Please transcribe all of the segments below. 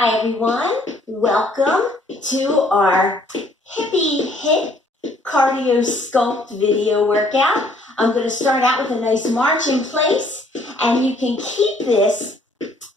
Hi everyone, welcome to our HIPPIE HIIT cardio sculpt video workout. I'm going to start out with a nice march in place, and you can keep this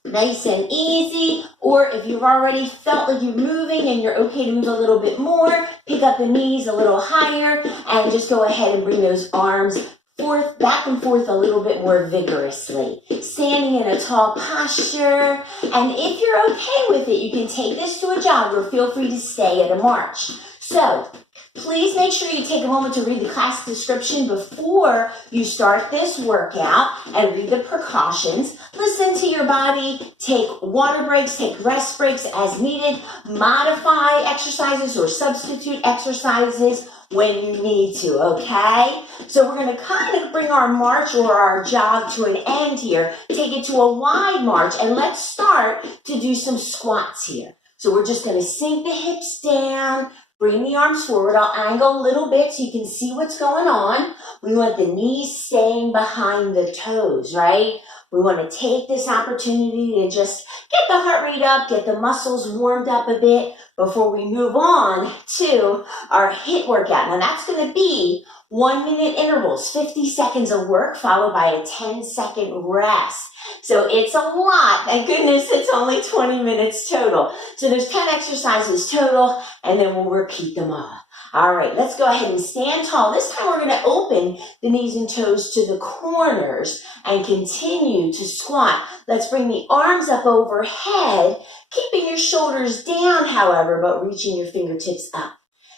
nice and easy, or if you've already felt like you're moving and you're okay to move a little bit more, pick up the knees a little higher and just go ahead and bring those arms forth, back and forth a little bit more vigorously. Standing in a tall posture, and if you're okay with it, you can take this to a jog or feel free to stay at a march. So, please make sure you take a moment to read the class description before you start this workout and read the precautions. Listen to your body, take water breaks, take rest breaks as needed, modify exercises or substitute exercises when you need to, okay? So we're going to kind of bring our march or our jog to an end here, take it to a wide march, and let's start to do some squats here. So we're just going to sink the hips down, bring the arms forward. I'll angle a little bit so you can see what's going on. We want the knees staying behind the toes, right? We want to take this opportunity to just get the heart rate up, get the muscles warmed up a bit before we move on to our HIIT workout. Now that's going to be 1-minute intervals, 50 seconds of work followed by a 10-second rest. So it's a lot. Thank goodness it's only 20 minutes total. So there's 10 exercises total, and then we'll repeat them all. All right, let's go ahead and stand tall. This time we're going to open the knees and toes to the corners and continue to squat. Let's bring the arms up overhead, keeping your shoulders down, however, but reaching your fingertips up.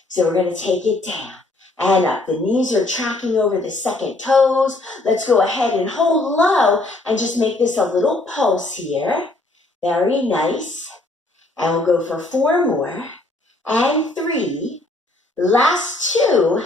So we're going to take it down and up. The knees are tracking over the second toes. Let's go ahead and hold low and just make this a little pulse here. Very nice. And we'll go for 4 more and 3. Last 2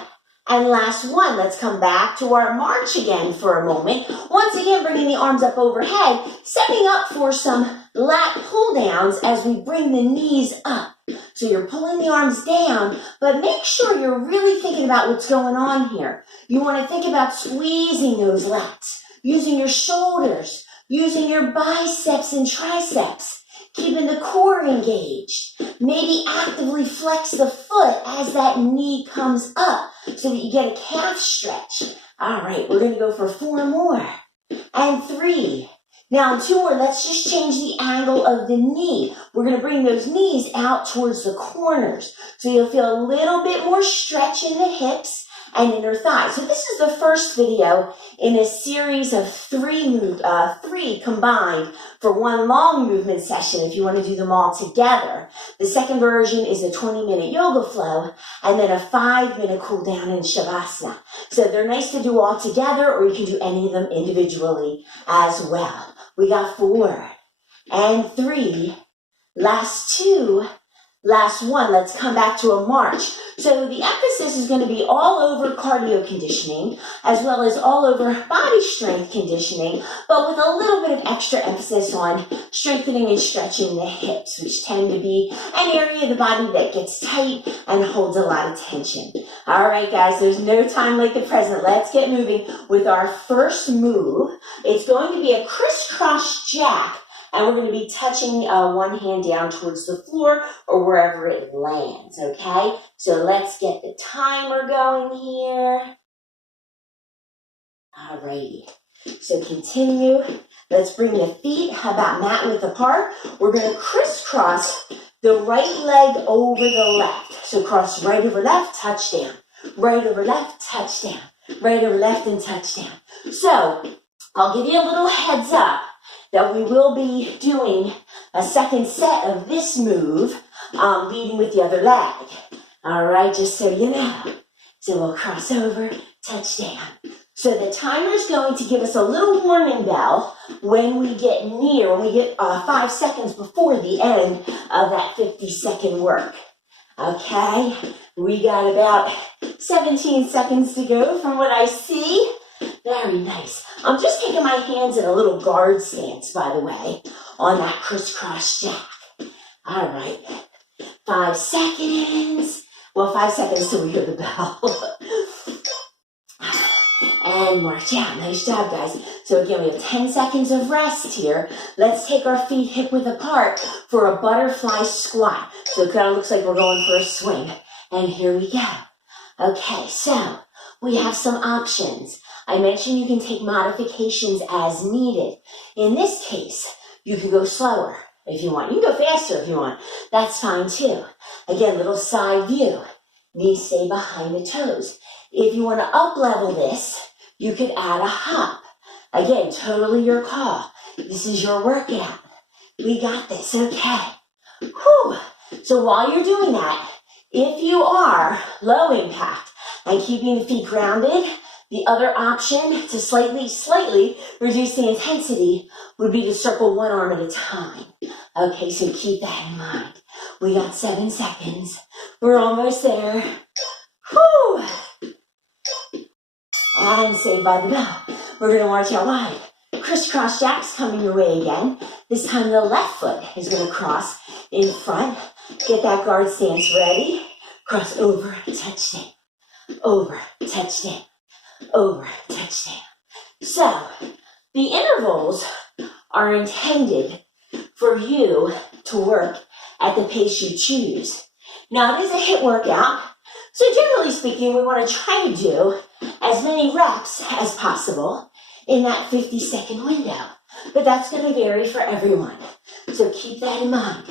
and last 1. Let's come back to our march again for a moment. Once again, bringing the arms up overhead, setting up for some lat pull downs as we bring the knees up. So you're pulling the arms down, but make sure you're really thinking about what's going on here. You want to think about squeezing those lats, using your shoulders, using your biceps and triceps, keeping the core engaged. Maybe actively flex the foot as that knee comes up so that you get a calf stretch. All right, we're going to go for 4 more and 3. Now, 2 more, let's just change the angle of the knee. We're going to bring those knees out towards the corners. So you'll feel a little bit more stretch in the hips and inner thighs. So this is the first video in a series of 3 combined for 1 long movement session if you want to do them all together. The second version is a 20-minute yoga flow and then a 5-minute cool down in Shavasana. So they're nice to do all together, or you can do any of them individually as well. We got 4 and 3, last 2, last 1. Let's come back to a march. So the emphasis is going to be all over cardio conditioning as well as all over body strength conditioning, but with a little bit of extra emphasis on strengthening and stretching the hips, which tend to be an area of the body that gets tight and holds a lot of tension. All right, guys, there's no time like the present. Let's get moving with our first move. It's going to be a crisscross jack. And we're going to be touching one hand down towards the floor or wherever it lands, okay? So let's get the timer going here. All righty. So continue. Let's bring the feet about mat width apart. We're going to crisscross the right leg over the left. So cross right over left, touchdown. Right over left, touchdown. Right over left and touchdown. So I'll give you a little heads up that we will be doing a second set of this move, leading with the other leg. All right, just so you know. So we'll cross over, touchdown. So the timer's going to give us a little warning bell when we get near, when we get 5 seconds before the end of that 50-second work. Okay, we got about 17 seconds to go from what I see. Very nice. I'm just taking my hands in a little guard stance, by the way, on that crisscross jack. All right. 5 seconds. Well, 5 seconds till we hear the bell. and march out. Nice job, guys. So again, we have 10 seconds of rest here. Let's take our feet hip width apart for a butterfly squat. So it kind of looks like we're going for a swing. And here we go. Okay, so we have some options. I mentioned you can take modifications as needed. In this case, you can go slower if you want. You can go faster if you want. That's fine too. Again, little side view. Knees stay behind the toes. If you want to up-level this, you could add a hop. Again, totally your call. This is your workout. We got this, okay. Whew. So while you're doing that, if you are low impact and keeping the feet grounded, the other option to slightly reduce the intensity would be to circle one arm at a time. Okay, so keep that in mind. We got 7 seconds. We're almost there. Whew. And Saved by the Bell. We're going to march out wide. Crisscross jacks coming your way again. This time the left foot is going to cross in front. Get that guard stance ready. Cross over, touchdown. Over, touchdown. Over, touchdown. So, the intervals are intended for you to work at the pace you choose. Now, it is a HIIT workout, so generally speaking, we want to try to do as many reps as possible in that 50-second window. But that's going to vary for everyone. So keep that in mind.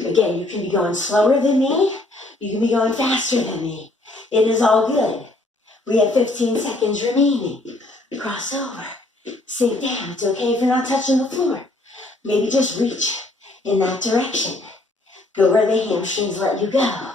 Again, you can be going slower than me. You can be going faster than me. It is all good. We have 15 seconds remaining. Cross over. Sink down. It's okay if you're not touching the floor. Maybe just reach in that direction. Go where the hamstrings let you go.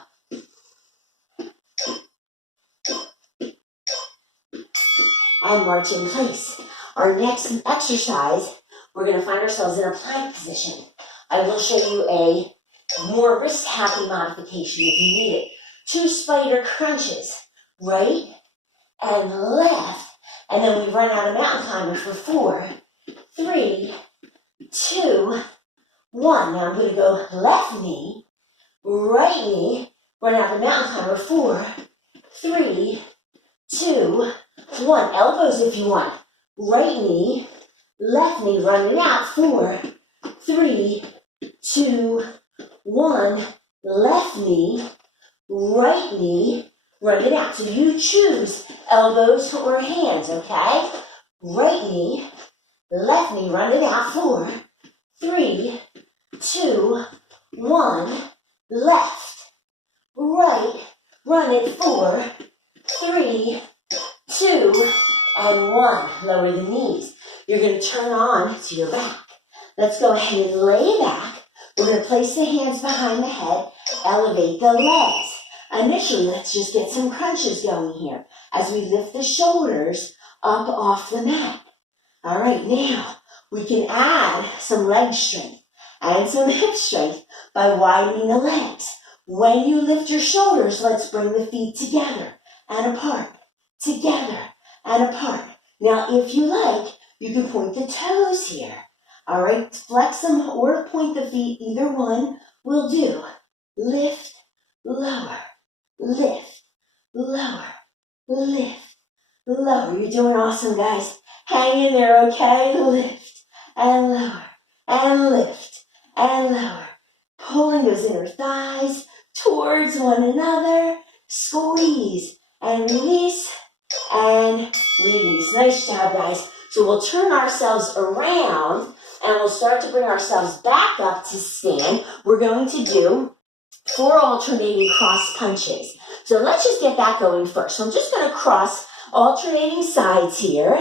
And march in place. Our next exercise, we're going to find ourselves in a plank position. I will show you a more wrist-happy modification if you need it. 2 spider crunches, right and left, and then we run out of mountain climber for 4, 3, 2, 1. Now I'm going to go left knee, right knee, run out of mountain climber, 4, 3, 2, 1. Elbows if you want. Right knee, left knee, running out, 4, 3, 2, 1. Left knee, right knee, run it out. So you choose elbows or hands, okay? Right knee, left knee, run it out. 4, 3, 2, 1. Left, right, run it. 4, 3, 2, and 1. Lower the knees. You're going to turn on to your back. Let's go ahead and lay back. We're going to place the hands behind the head, elevate the legs. Initially, let's just get some crunches going here as we lift the shoulders up off the mat. All right, now we can add some leg strength and some hip strength by widening the legs. When you lift your shoulders, let's bring the feet together and apart, together and apart. Now, if you like, you can point the toes here. All right, flex them or point the feet, either one will do. Lift, lower, lift, lower, lift, lower. You're doing awesome, guys. Hang in there, okay? Lift and lower, and lift and lower. Pulling those inner thighs towards one another. Squeeze and release and release. Nice job, guys. So we'll turn ourselves around and we'll start to bring ourselves back up to stand. We're going to do 4 alternating cross punches. So let's just get that going first. So I'm just going to cross alternating sides here,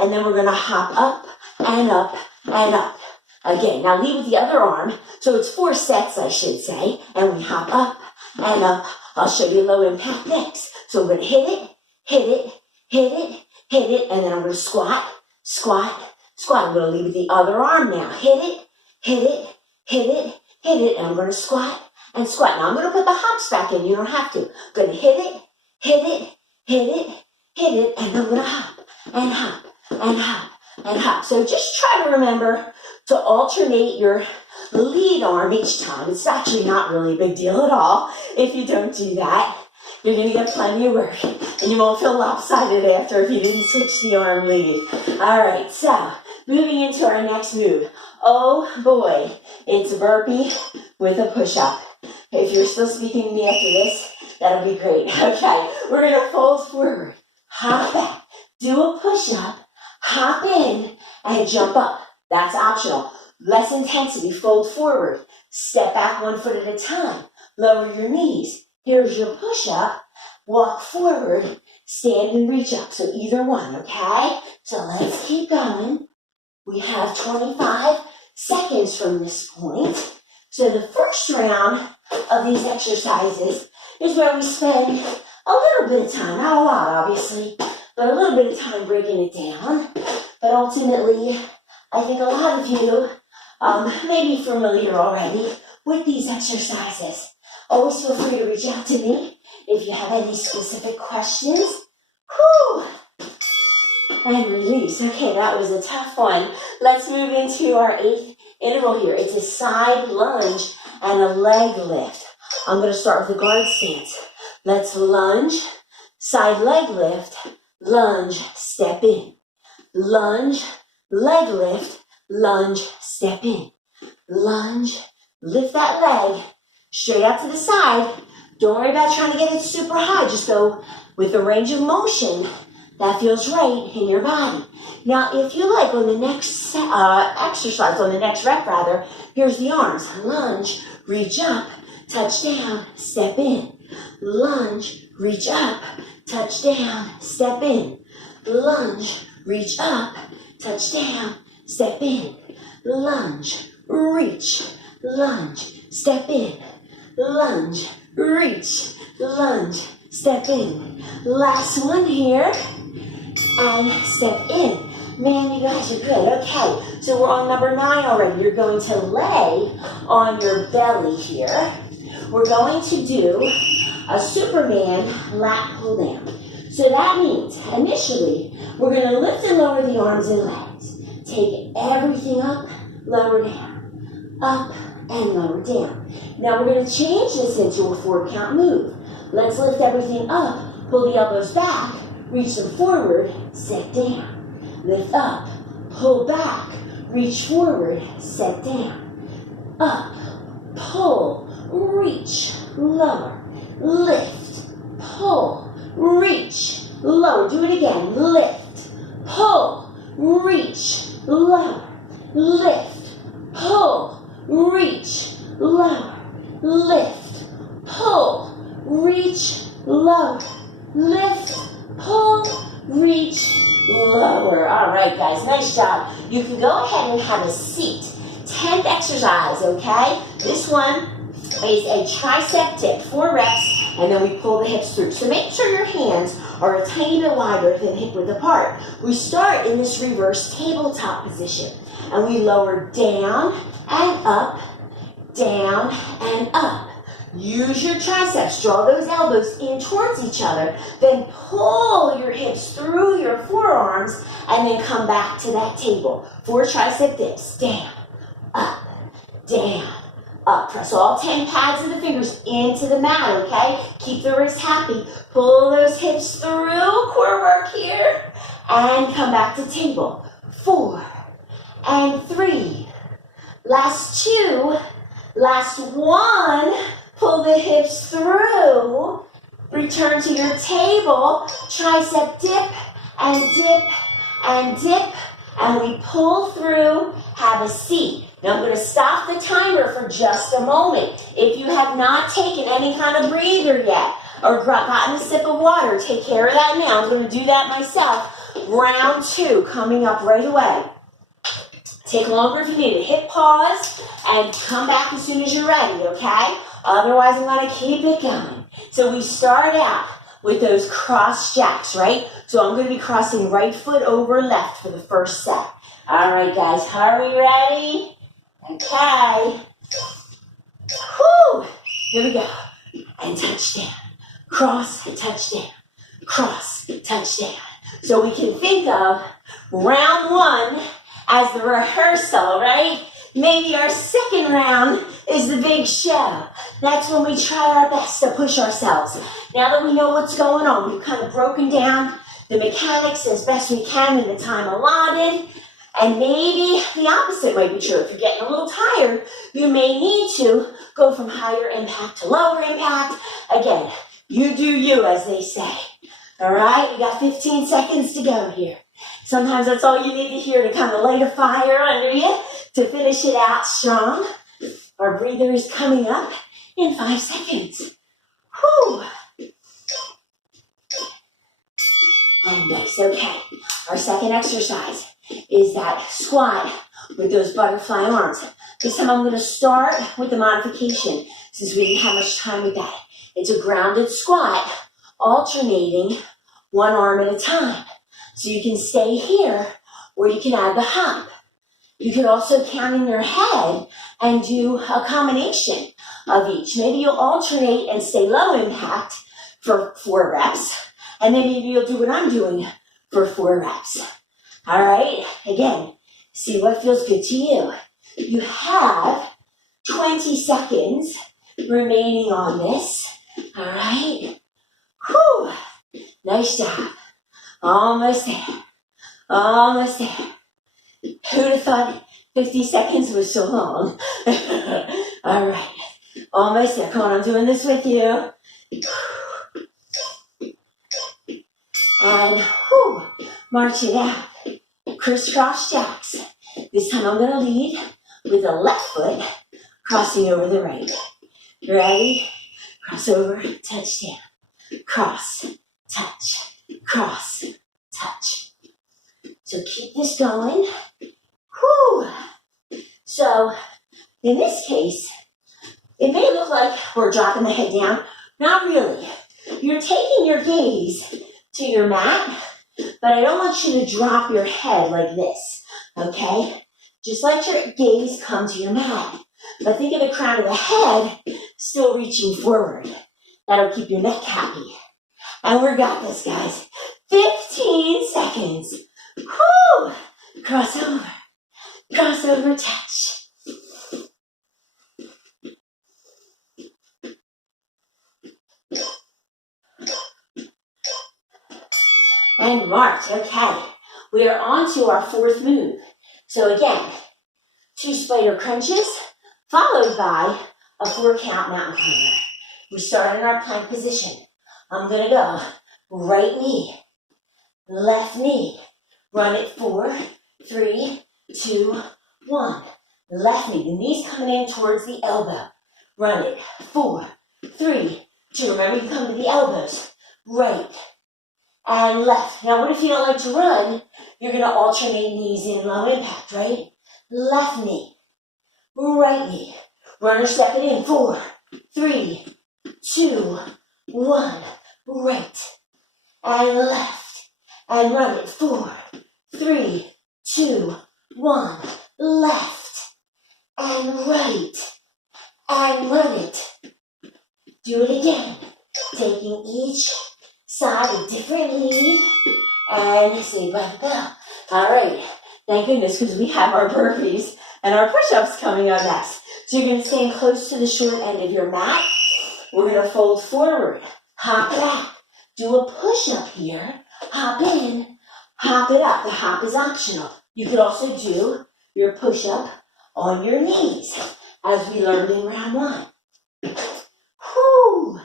and then we're going to hop up and up and up. Again, now lead with the other arm. So it's 4 sets, I should say, and we hop up and up. I'll show you low impact next. So we're going to hit it, hit it, hit it, hit it, and then I'm going to squat, squat, squat. I'm going to lead with the other arm now. Hit it, hit it, hit it, hit it, and I'm going to squat and squat. Now I'm going to put the hops back in. You don't have to. I'm going to hit it, hit it, hit it, hit it, and I'm going to hop and hop and hop and hop. So just try to remember to alternate your lead arm each time. It's actually not really a big deal at all if you don't do that. You're gonna get plenty of work, and you won't feel lopsided after if you didn't switch the arm lead. All right, so moving into our next move. Oh boy, it's a burpee with a push-up. If you're still speaking to me after this, that'll be great. Okay, we're gonna fold forward, hop back, do a push-up, hop in, and jump up. That's optional. Less intensity, fold forward, step back 1 foot at a time, lower your knees. Here's your push-up, walk forward, stand and reach up. So either one, okay? So let's keep going. We have 25 seconds from this point. So the first round of these exercises is where we spend a little bit of time, not a lot obviously, but a little bit of time breaking it down. But ultimately, I think a lot of you may be familiar already with these exercises. Always feel free to reach out to me if you have any specific questions. Whew. And release. Okay, that was a tough one. Let's move into our 8th interval here. It's a side lunge and a leg lift. I'm going to start with the guard stance. Let's lunge, side leg lift, lunge, step in. Lunge, leg lift, lunge, step in. Lunge, lift that leg, straight out to the side. Don't worry about trying to get it super high. Just go with the range of motion that feels right in your body. Now, if you like, on the next exercise, on the next rep rather, here's the arms. Lunge, reach up, touch down, step in. Lunge, reach up, touch down, step in. Lunge, reach up, touch down, step in. Lunge, reach, lunge, step in. Lunge, reach, lunge, step in. Last one here, and step in. Man, you guys are good. Okay, so we're on number 9 already. You're going to lay on your belly here. We're going to do a Superman lat pull down. So that means, initially, we're going to lift and lower the arms and legs. Take everything up, lower down. Up and lower down. Now we're going to change this into a 4-count move. Let's lift everything up, pull the elbows back, reach them forward, set down. Lift up, pull back, reach forward, set down. Up, pull, reach, lower, lift, pull, reach, lower. Do it again. Lift, pull, reach, lower, lift, pull, reach, lower, lift, pull, reach, lower, lift, pull, reach, lower. All right, guys, nice job. You can go ahead and have a seat. 10th exercise, okay? This one is a tricep dip, 4 reps, and then we pull the hips through. So make sure your hands are a tiny bit wider than hip width apart. We start in this reverse tabletop position, and we lower down and up, down and up. Use your triceps, draw those elbows in towards each other, then pull your hips through your forearms, and then come back to that table. 4 tricep dips, down, up, down, up. Press all 10 pads of the fingers into the mat, okay? Keep the wrist happy. Pull those hips through, core work here, and come back to table. 4 and 3. Last 2, last 1. Pull the hips through, return to your table, tricep dip and dip and dip, and we pull through, have a seat. Now I'm going to stop the timer for just a moment. If you have not taken any kind of breather yet, or gotten a sip of water, take care of that now. I'm going to do that myself. Round 2 coming up right away. Take longer if you need to. Hit pause and come back as soon as you're ready, okay? Otherwise, I'm going to keep it going. So we start out with those cross jacks, right? So I'm going to be crossing right foot over left for the first set. All right, guys, are we ready? Okay. Whew. Here we go. And touchdown. Cross, touchdown. Cross, touchdown. So we can think of round 1 as the rehearsal, right? Maybe our second round is the big show. That's when we try our best to push ourselves. Now that we know what's going on, we've kind of broken down the mechanics as best we can in the time allotted. And maybe the opposite might be true. If you're getting a little tired, you may need to go from higher impact to lower impact. Again, you do you, as they say. All right, we got 15 seconds to go here. Sometimes that's all you need to hear to kind of light a fire under you to finish it out strong. Our breather is coming up in 5 seconds. Whew. And nice, okay. Our second exercise is that squat with those butterfly arms. This time I'm going to start with the modification since we didn't have much time with that. It's a grounded squat, alternating one arm at a time. So you can stay here or you can add the hop. You could also count in your head and do a combination of each. Maybe you'll alternate and stay low impact for 4 reps. And then maybe you'll do what I'm doing for 4 reps. All right, again, see what feels good to you. You have 20 seconds remaining on this. All right, whew, nice job. Almost there, almost there. Who'd have thought 50 seconds was so long? All right, almost there. Come on, I'm doing this with you. And whew, march it out. Crisscross jacks. This time I'm going to lead with the left foot crossing over the right. Ready? Cross over, touch down. Cross, touch, cross, touch. So keep this going. Whew. So in this case, it may look like we're dropping the head down. Not really. You're taking your gaze to your mat, but I don't want you to drop your head like this, okay? Just let your gaze come to your mat. But think of the crown of the head still reaching forward. That'll keep your neck happy. And we got this, guys. 15 seconds. Whoo! Cross over, touch. And march, okay. We are on to our 4th move. So again, 2 spider crunches, followed by a 4 count mountain climber. We start in our plank position. I'm gonna go right knee, left knee. Run it 4, 3, 2, 1. Left knee, the knee's coming in towards the elbow. Run it 4, 3, 2. Remember, you come to the elbows. Right and left. Now, what if you don't like to run? You're going to alternate knees in low impact, right? Left knee, right knee. Runner step it in. 4, 3, 2, 1. Right and left. And run it. 4, 3, 2, 1. Left and right. And run it. Do it again. Taking each side a different lead, and Saved by the Bell. All right, thank goodness, because we have our burpees and our push-ups coming up next. So you're going to stand close to the short end of your mat. We're going to fold forward, hop back, do a push-up here, hop in, hop it up. The hop is optional. You could also do your push-up on your knees, as we learned in round 1. Whew.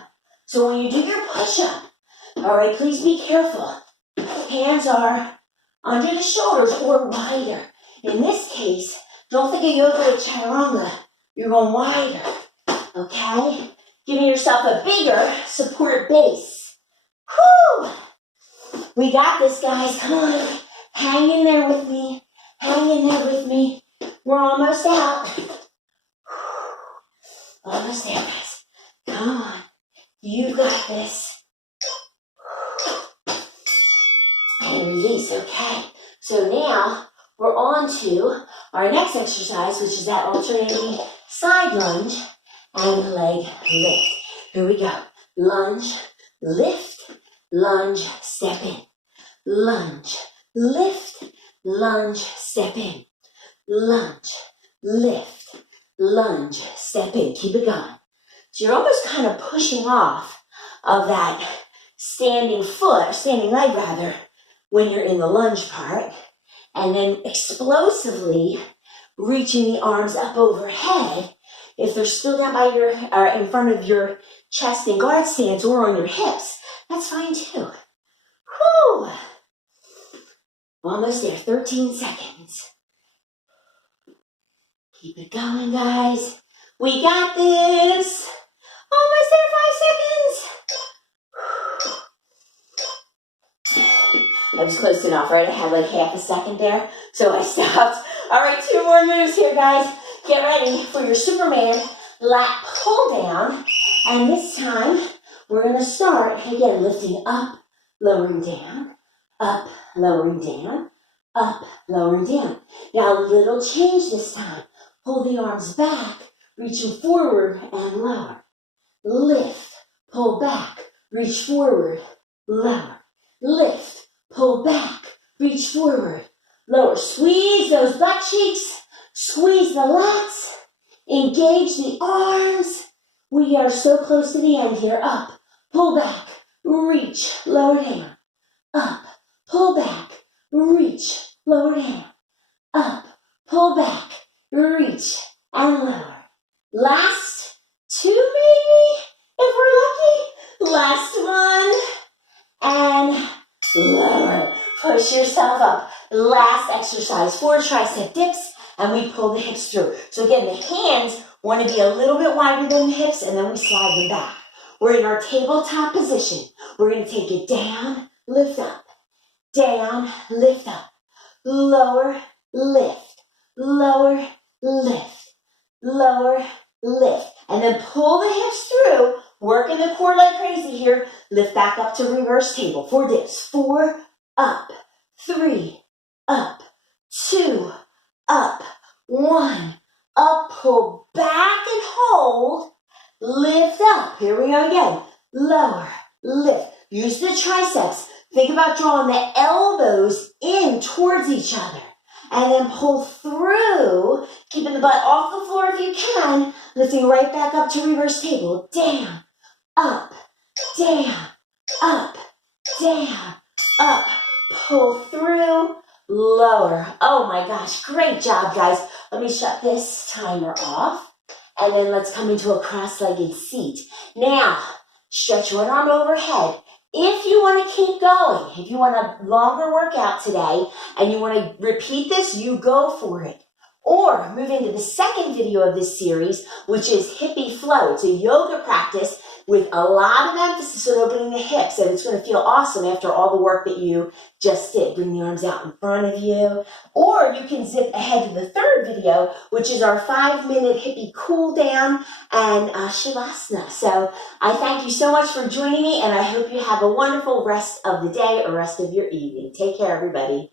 So when you do your push-up, all right, please be careful. Hands are under the shoulders or wider. In this case, don't think of yoga with chaturanga. You're going wider, okay? Giving yourself a bigger support base. Whew! We got this, guys. Come on. Hang in there with me. Hang in there with me. We're almost out. Whew. Almost there, guys. Come on. You got this. And release, okay. So now we're on to our next exercise, which is that alternating side lunge and leg lift. Here we go. Lunge, lift, lunge, step in. Lunge, lift, lunge, step in. Lunge, lift, lunge, step in, keep it going. So you're almost kind of pushing off of that standing foot, or standing leg rather, when you're in the lunge part, and then explosively reaching the arms up overhead. If they're still down by your, or in front of your chest in guard stance or on your hips, that's fine too. Whew. Almost there, 13 seconds. Keep it going, guys. We got this. Almost there, 5 seconds. I was close enough, right? I had like half a second there, so I stopped. All right, 2 more moves here, guys. Get ready for your Superman lat pull down. And this time, we're going to start, again, lifting up, lowering down, up, lowering down, up, lowering down. Now, a little change this time. Pull the arms back, reaching forward and lower. Lift, pull back, reach forward, lower. Lift, pull back, reach forward, lower. Squeeze those butt cheeks, squeeze the lats, engage the arms. We are so close to the end here. Up, pull back, reach, lower down. Up, pull back, reach, lower down. Up, pull back, reach, and lower. Last 2 maybe, if we're lucky. Last 1, and lower. Push yourself up. Last exercise, 4 tricep dips, and we pull the hips through. So again, the hands want to be a little bit wider than the hips, and then we slide them back. We're in our tabletop position. We're going to take it down, lift up, down, lift up, lower, lift, lower, lift, lower, lift, and then pull the hips through, working the core like crazy here. Lift back up to reverse table. 4 dips. 4, up, 3, up, 2, up, 1, up, pull back and hold, lift up. Here we go again. Lower, lift. Use the triceps. Think about drawing the elbows in towards each other. And then pull through, keeping the butt off the floor if you can, lifting right back up to reverse table. Down, up, down, up, down, up. Pull through, lower. Oh my gosh, great job, guys. Let me shut this timer off. And then let's come into a cross-legged seat. Now, stretch one arm overhead. If you want to keep going, if you want a longer workout today and you want to repeat this, you go for it. Or move into the second video of this series, which is HIPPIE FLOW. It's a yoga practice with a lot of emphasis on opening the hips, and it's going to feel awesome after all the work that you just did. Bring the arms out in front of you. Or you can zip ahead to the third video, which is our 5-minute HIPPIE cool down and Shavasana. So I thank you so much for joining me, and I hope you have a wonderful rest of the day or rest of your evening. Take care, everybody.